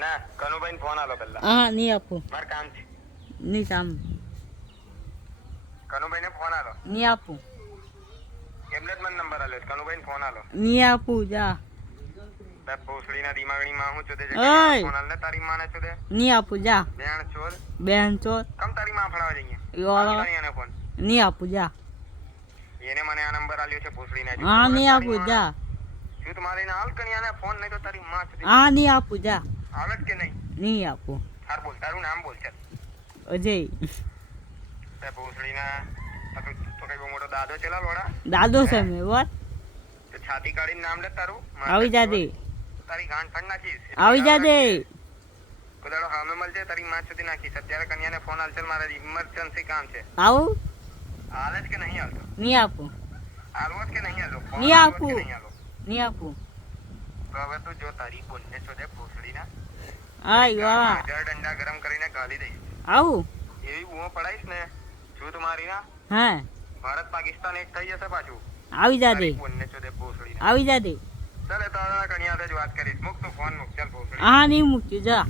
ના કનુભાઈ ફોન આલો પેલા. હા નહીં આપું. માર કામ છે. નહીં કામ. કનુભાઈ ને ફોન આલો. નહીં આપું. એમને જ મને નંબર આલ્યો છે. કનુભાઈ ને ફોન આલો. નહીં આપું જા. બે ભોસડીના દિમાગની માં હું ચોદે છે. ઓય ફોન આલ ને તારી માને ચોદે. નહીં આપું જા. બેન ચોદ. બેન ચોદ. કમ તારી માં ફળાવા જઈએ. યોળો એને ફોન. નહીં આપું જા. એને મને આ નંબર આલ્યો છે ભોસડીના. હા નહીં આપું જા. શું તમારી ના હાલ કન્યાને ફોન નહીં તો તારી માં ચોદે. હા નહીં આપું જા. આવે કે નહીં? નહીં આપું. હાર બોલ તારું નામ બોલ ચાલ. અજય. તે ભોસડીના તો કઈ બહુ મોટો દાદો ચલા લોડા. દાદો છે મેં બોલ. તો છાતી કાઢીને નામ લે તારું. આવી જા દે. તારી ગાંઠ ફાડ નાખીશ. આવી જા દે. કદાડો હામે મળજે તારી માં સુધી નાખીશ. અત્યારે કન્યાને ફોન હાલ ચાલ મારે ઇમરજન્સી કામ છે. આવું હાલે જ કે નહીં હાલતો? નહીં આપું. હાલવો જ કે નહીં હાલો? નહીં આપું. નહીં આપું. તો હવે તું જો તારી બોલને શોધે ભોસડીના. હા યોળા ડંડા ગરમ કરીને ગાલી દઈશ. આવું એવી બૂમો પડાઈશ ને જૂથ મારી ના હા ભારત પાકિસ્તાન એક થઈ જશે પાછું. આવી જા દે. બોલને શોધે ભોસડીના. આવી જા દે. ચાલે તારા કન્યા જ વાત કરીશ. મૂક તું ફોન મૂક ચાલ ભોસડી. હા નહીં મૂક્યું જા.